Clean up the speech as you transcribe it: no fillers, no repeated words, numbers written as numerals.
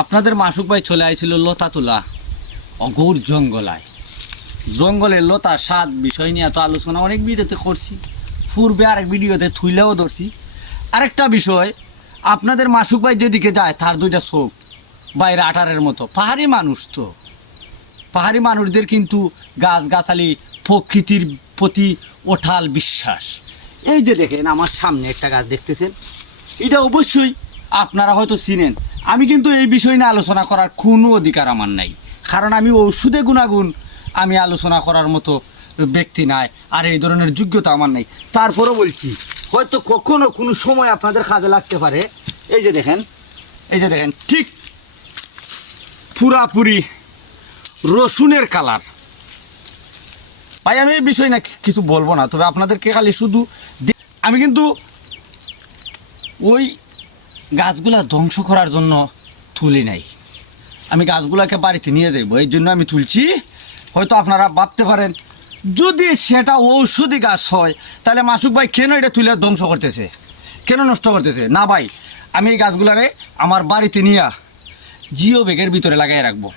আপনাদের মাসুক ভাই চলে আইছিল লতা তোলা অঘোর জঙ্গলায়। জঙ্গলের লতা স্বাদ বিষয় নিয়ে তো আলোচনা অনেক ভিডিওতে করছি, পূর্বে আরেক ভিডিওতে থুইলেও ধরছি। আরেকটা বিষয়, আপনাদের মাসুক ভাই যেদিকে যায় তার দুইটা চোখ বাইরে আটারের মতো। পাহাড়ি মানুষ তো, পাহাড়ি মানুষদের কিন্তু গাছগাছালি প্রকৃতির প্রতি ওঠাল বিশ্বাস। এই যে দেখেন আমার সামনে একটা গাছ দেখতেছেন, এটা অবশ্যই আপনারা হয়তো চিনেন। আমি কিন্তু এই বিষয় নিয়ে আলোচনা করার কোনো অধিকার আমার নাই, কারণ আমি ওষুধে গুণাগুণ আমি আলোচনা করার মতো ব্যক্তি নাই, আর এই ধরনের যোগ্যতা আমার নাই। তারপরও বলছি, হয়তো কখনো কোনো সময় আপনাদের কাজে লাগতে পারে। এই যে দেখেন, এই যে দেখেন, ঠিক পুরাপুরি রসুনের কালার। ভাই আমি এই বিষয় না কিছু বলবো না, তবে আপনাদেরকে খালি শুধু আমি কিন্তু ওই গাছগুলা ধ্বংস করার জন্য তুলি নাই, আমি গাছগুলাকে বাড়িতে নিয়ে যাইব এই জন্য আমি তুলছি। হয়তো আপনারা ভাবতে পারেন যদি সেটা ঔষধি গাছ হয় তাহলে মাসুক ভাই কেন এটা তুলে ধ্বংস করতেছে, কেন নষ্ট করতেছে। না ভাই, আমি এই গাছগুলারে আমার বাড়িতে নিয়ে জিও ব্যাগের ভিতরে লাগাই রাখবো।